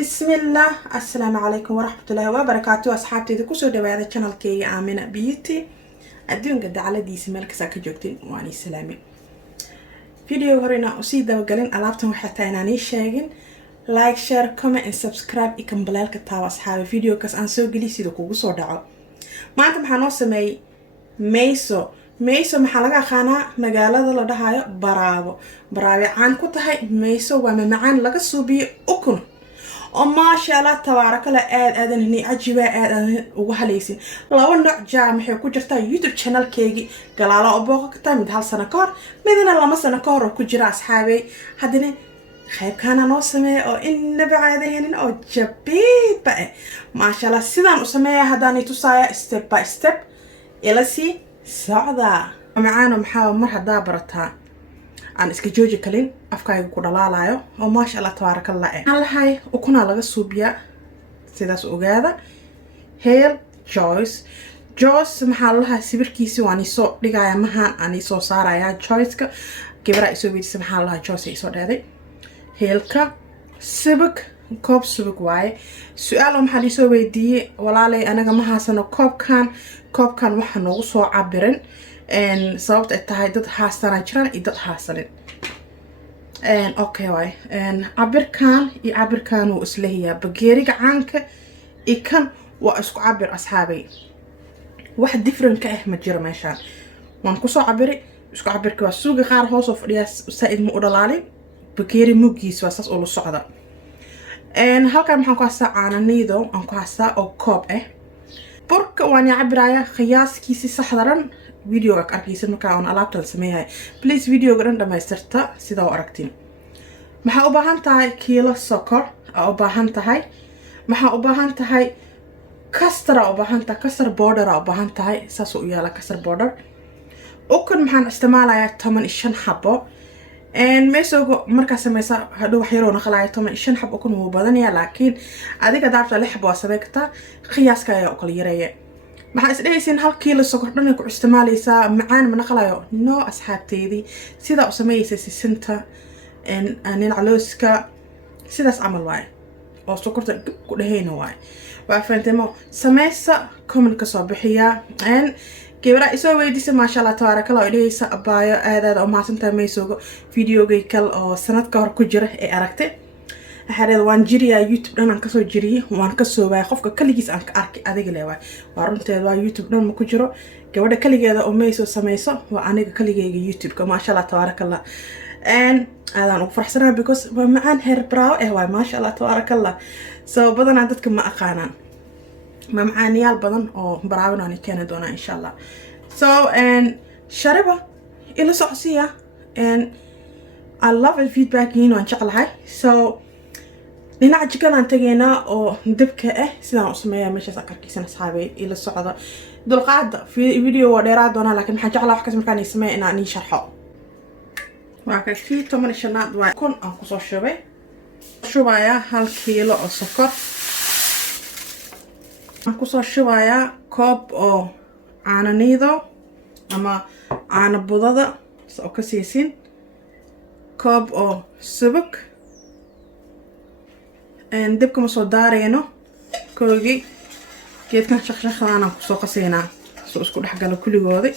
بسم الله. السلام عليكم ورحمة الله وبركاته. أصحابتي إذا كسر دبعة channel كي آمنة بيوتي أدون قد على دي سمال كساك جوكتين واني سلامي. فيديو هرينا أسيد وقالين ألعبتهم حتى إناني شاقين لايك شير كومنت إن سبسكرايب إكم بلال كتاو أصحابي فيديو كاس أنسو قليسي دو كوكو صور دعو ما أنتم حنوصة ميسو محلقة خانا مقالة دلو دهايو براو عان كوتهاي ميسو وممعان لغا سوبي أكون وما شاء الله تبارك الله آد هني عجيبة آد وحليسين لو النوع جاء محي كجرتا يوتيوب channel كيجي قلالة أبوغا كتا مد هال سنة كار مدنا لما سنة كار وكجرا أصحابي هادني خيب كان نوسمي أو إن بعدين أو جبيت بقى ما شاء الله سيدان أسميها هداني تصايا step by step إلى سي سعدة معانا محاول مرة دابرتها aan iska jooji kalin afkayga ku dhalaalayo oo ma sha Allah tabarakallah halhay ukuna laga suubiya sidaas ogaada heel Joyce maxaa laha sawirkiisa waan isoo dhigaya mahan aan isoo saaraya Joyce-ka gabadha isoo weydisay maxaa laha Joyce isoo dhaaday heelka sibak koob sibak waaye su'aal maxaa isoo weydiiyay walaalay anaga ma haasano koobkan waxa noogu soo cabirin and sababta ay tahay dad haastana jiraan iyo dad haasanin okay way and cabirkan uu isleeyahay bageeriga caanka ikan waa isku cabir asxaabay wax different ka ah ma jiro meeshaan waan ku soo cabiri isku cabirka waa suuga qaar hoos oo fadhiya saaid ma u dhalaalin bageeri mugiis waa saas oo la socda and halkan maxaan ku haystaa caananiido aan ku haystaa oo koob ah burka waan cabiraya qiyaaskiisa saxdaran فيديو أركيس المكان على لابتوب سميها بليز فيديو قرن لما يسترتا سيدا وأركتين محا أباهان تاي كيلو سكر أو أباهان تاي محا أباهان تاي كسر أباهان تاي كسر بودر أباهان تاي ساسو يالا كسر بودر وكن محا استعمالها تمن إشان حبو إن ميسو مركز سميسا هدو حيرون خلايا تمن إشان حبو أكون مبادنيا لكن أديك دارتا لحبوا سبيكتا خياس كايا أقل يريه maxaa isdhaysiin hal kiilo sokor dhan ku isticmaalaysaa macaan ma naqlayo no asxaabteedii sida u sameeyay sisinta aan calooska sidaas amal waay oo sokorta ku dhahayna waay waa faantimo sameeysa comment ka soo bixiya aan gabadha isoo weydiisay ma sha Allah tabarakallah oo dhaysa abaayo aad oo maasantaa meesoogo videogay kal oo sanad ka hor ku jira ee aragtay حريض وان جريا يوتيوب أنا كسر جري وان كسر وخفك كل جيس أنك أرك أديك ليه وارنت وا يوتيوب نم كجرو كودا كل جذا أميسو سميسو وأنا كل جي يوتيوب كما شاء الله تبارك الله and أنا أفرح سنة because معان هير براو ما شاء الله تبارك الله so بدن عددك ما أقانا ما معانيال بدن أو براونا أنا كان دونا إن شاء الله so and شربة إلى صحية and I love the feedback هنا إن شاء الله هاي so dhinaca jikada aan tagaynaa oo dabka ah sidaan u sameeyaa meesha sakarkiisana saxaabay ila socda dulqaada video waa dheeraad doona laakiin maxaan jeclaa wax ka markaan sameeyo inaan in sharxo waa ka kii 15 waa kun aan ku soo shubaya 1 kiilo oo sokor aan ku soo shubaya koob oo caananiido ama caano budada soo ka siisin koob oo subag and dibka ma soo daarayno koogi geedkan shaqshaqadana ku soo qaseynaa soo isku dhaxgalo kuligooda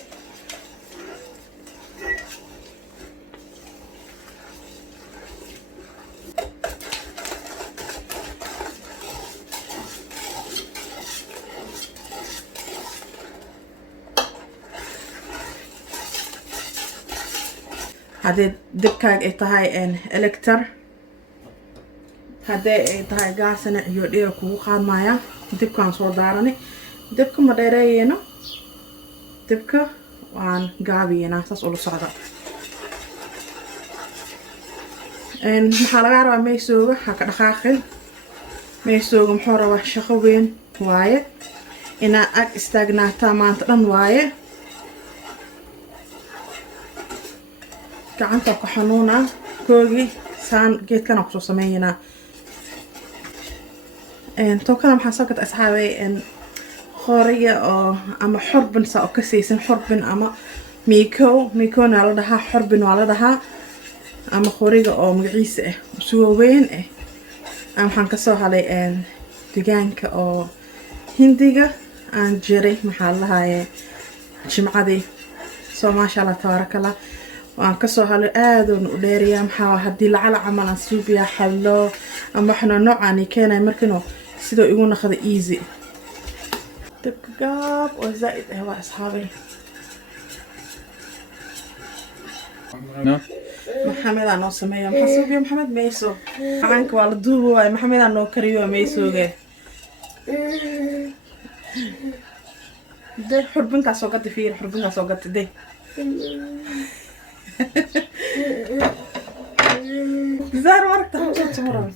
hadee dibkaaga ay tahay elector hadee ay tahay gaasana iyo dheer kugu qaadmaya dibkaan soo daarani dibka ma dheereeyno dibka waan gaabiyana saas oo socda maxaa laga rabaa meesooga ha ka dhaqaaqin meesooga muxuu rabaa shaqo weyn waaye inaa ag istaagnaata maanta dhan waaye gacanta ku xanuuna koogi saan geedkana ku soo sameeynaa توكلم حسابك أصحابي إن خورية أو أما حرب سا كسيسن حرب أما ميكو نالدها حرب نالدها أما خورية أو مغيسة سوين waxaan kasoo halay digaanka oo hindiga aan jiray maxaa lahaye jimcadii soo maasha Allah tabaarakallah waan kasoo halay aadoon u dheeriyaa maxaa haddii lacala camal aan suubiyaa xallo ama waxna noocaan keenay markino sidoo igu naqda easy dabka gaab oo zaid ah waa asxaabay محمد أنا سمية محسوب يا محمد ميسو عنك والله دوبو محمد أنا كريو ميسو جه ده حربن كاسوقات فيه حربن كاسوقات ده زار ورك تحط تمرة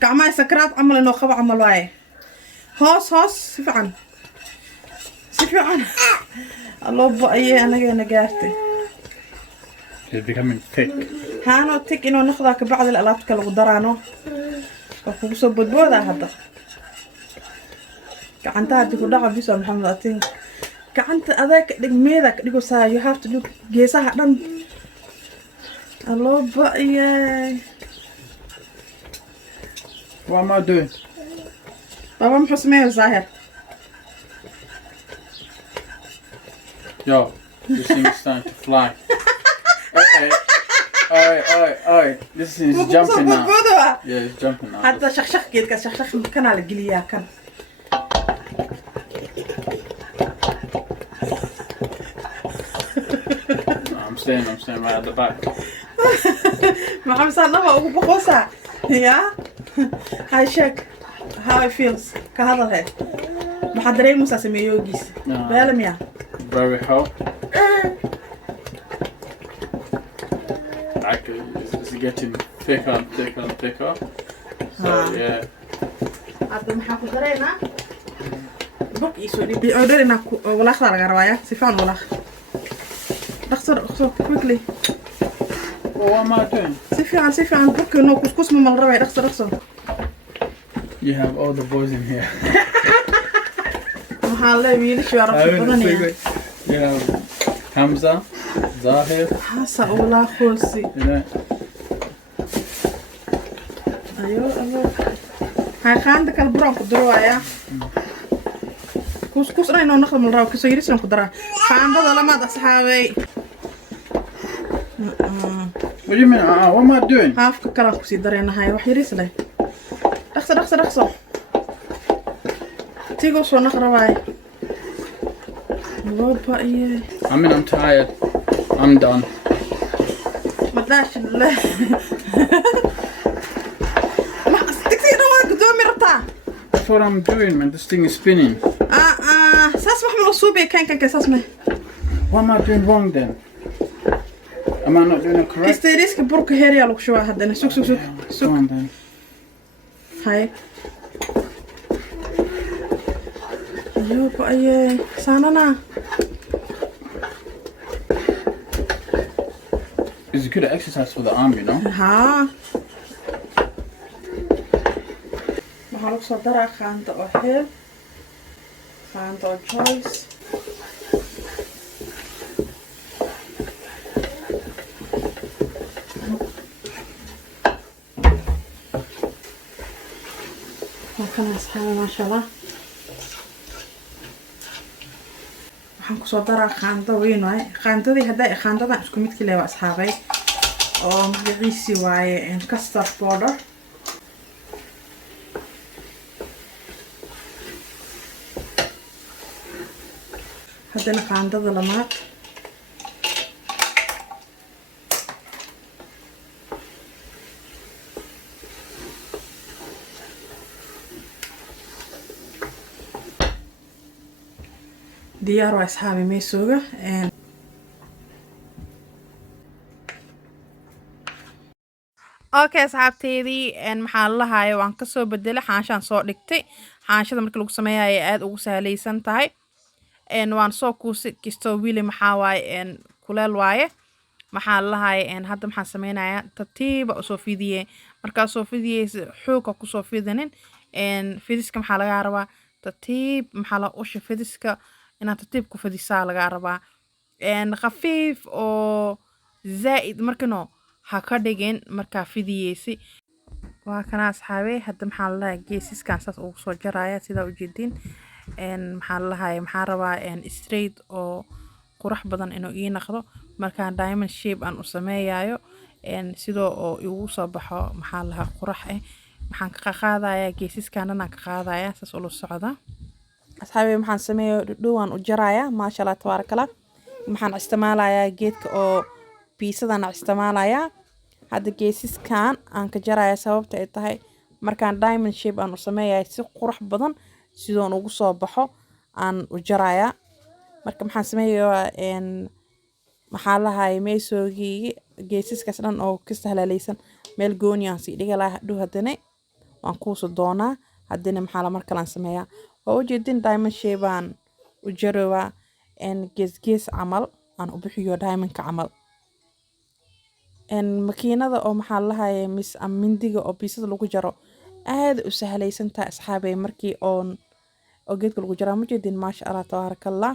كعماي سكرات عمل إنه خبع عمل واي هاس سفعن سفعن الله بقى أنا قارتي. It's becoming thick. هانو تك إنه ناخذك بعض الآلات كالقدرانو. وخصوصا بدبودا هذا. كعنتها تقول دعوة بيسو محمد أتين. كعنت أذاك دقميدك دقو سا you have to do جيسها دم. الله بقى What am I doing? بابا محسمي الظاهر. Yo, this thing's starting to fly. Oi. This thing is jumping now. Yeah, it's jumping now. حتى شخشخ كده شخشخ كان على الجلية كان. I'm staying right at the back. محمد صار نبأ وبقوسة. يا هاي شك how it feels كهذا الهيد. محضرين مساسمي يوجيس. بعلم يا. Very hot. Like it's getting thicker and thicker. So yeah. هذا محضرين ها. بق يسوي بيقدرنا ولا خضر جروايا سيفان ولا. اخسر quickly. What am I doing? سيفان بق إنه كوس من الرواية اخسر. You have all the boys in here. محله ويلش يعرف بدني. You have Hamza, Zahir. حاسة ولا خوسي. أيوه. هاي خاندك البرام قدروايا. كوس أنا ناخذ من الراو كسو يرسلون قدرة. خاند هذا لما ده صحابي. What do you mean? What am I doing? هاف كلام كوسي درينا هاي وحي يرسله. أخسر. تيجو شو نخرواي. I mean, I'm tired. I'm done. مداش الله. ما تكسي روح قدامي رتا. That's what I'm doing, man. This thing is spinning. ساس محمد الصوبي كان كساس مه. What am I doing wrong then? Am I not doing it correct? كستيريسك برك هيري على شو واحد أنا سوق. Go on then. هاي. يوب أيه سانانا. It's a good exercise for the arm, you know. ها. محلو صدرة خانت أوهيل. خانت أوجويس. وكان أصحابي ما شاء الله. waxaan kusoo daraa qaando weyn waaye qaandadii hadday qaandadan isku midkii leewa asxaabay oo magaciisi waaye custard powder haddana qaandada lamaad diyaar waa asxaabi meesooga okay asxaabteedii maxaa lahaay waan ka soo bedelay xaashaan soo dhigtay xaashada markii lagu sameeyayo aad ugu sahlaysan tahay waan soo kuusi kisto wili maxaa waaye kuleel waaye maxaa lahaay hadda maxaa sameynayaa tartiiba usoo fidiye markaa soo fidiyeysa xooga kusoo fidinin fidiska maxaa laga rabaa tartiib maxaa la usha fidiska inaad tartiib ku fidisaa laga rabaa khafiif oo zaa'id markano ha ka dhigin markaa fidiyeysi. waa kana asxaabe hadda maxaa la dhahaa geesiskan saas ugu soo jaraya sida u jeedin maxaa la dhahaa maxaa rabaa straight oo qurux badan inuu ii noqdo markaan diamond shape aan u sameeyayo sidoo oo igu soo baxo maxaa la dhahaa qurux maxaan ka qaadayaa geesiskan aan ka qaadayaa saas ula socda asxaabe maxaan sameeyo dhowaan u jaraya maasha Allah tabarakallah maxaan isticmaalayaa geedka oo piisadan isticmaalayaa hadda geesiskan aan ka jaraya sababta ay tahay markaan diamond shape aan u sameeyayo si qurux badan sidoo ugu soo baxo aan u jaraya marka maxaan sameeyaa maxaa la dhahaa meesoogi geesiskaas dhan oo ka sahlaleysan meel gooni aan si dhiga lahaa hadhow haddana waan kuuso doonaa haddana maxaa la markalaan sameeyaa oo u jeedin diamond shape aan u jarowa gees camal aan u bixiyo diamondka camal makiinada oo maxaa la dhahaa mis mindiga oo piisada lagu jaro aad u sahlaysan tahay asxaabay markii oo geedka lagu jaro ma jeedin maasha Allah tabarakallah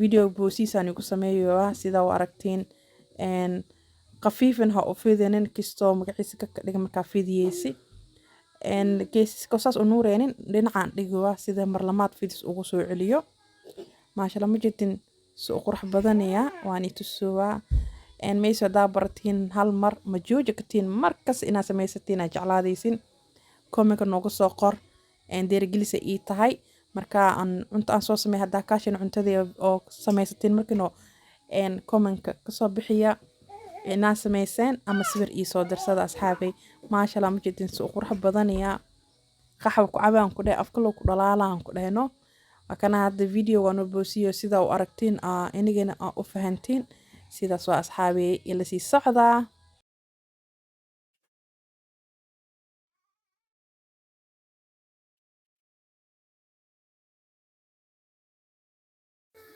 video boosiisaan ku sameeyo sida u aragtiin qafiifin ha u fidinin kisto magaciisa ka dhiga markaa fidiyeysi geesiska saas u nuureenin dhinacaan dhigo sida marlamaad fidis ugu soo celiyo maasha Allah ma jeedin soo qurux badanaya waan i tusoowa meesha hadaa baratiin hal mar ma jooji kartiin markas inaad samaysatiin aad jeclaadaysin comment noogu soo qor dhiirigelisa ii tahay marka aan cunto aan soo sameey hadaa kaashin cuntadii oo samaysatiin markino comment ka soo bixiya inaa samayseen ama sawir ii soo dirsada asxaabay maasha Allah ma jeedin soo qurux badanaya qaxwa ku cabaan ku dhahay afka loo ku dhalaalaan ku dhahno wakana hadda video waan boosiyo sida u aragtiin inagana u fahantiin sidaas waa asxaabay ila sii socda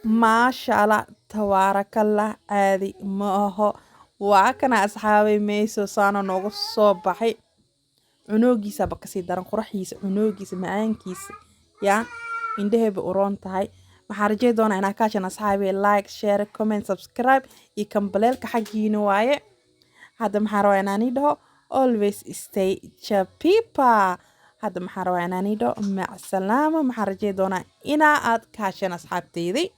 maasha Allah tabarakallah caadi ma aho waa kana asxaabay meesoo saano noogu soo baxay cunoogiisa ba kasii daran quraxiisa cunoogiisa macaankiisa yaa indhaheeba u roon tahay waxaan rajay doonaa inaa kaashan asxaabay like share comment subscribe iyo kambaleelka xagiina waaye hadda maxaa rabaa inaan ii dhaho always stay chapipa hadda maxaa rabaa inaan ii dhaho mac salaama maxaan rajay doonaa inaa aad kaashan asxaabteydii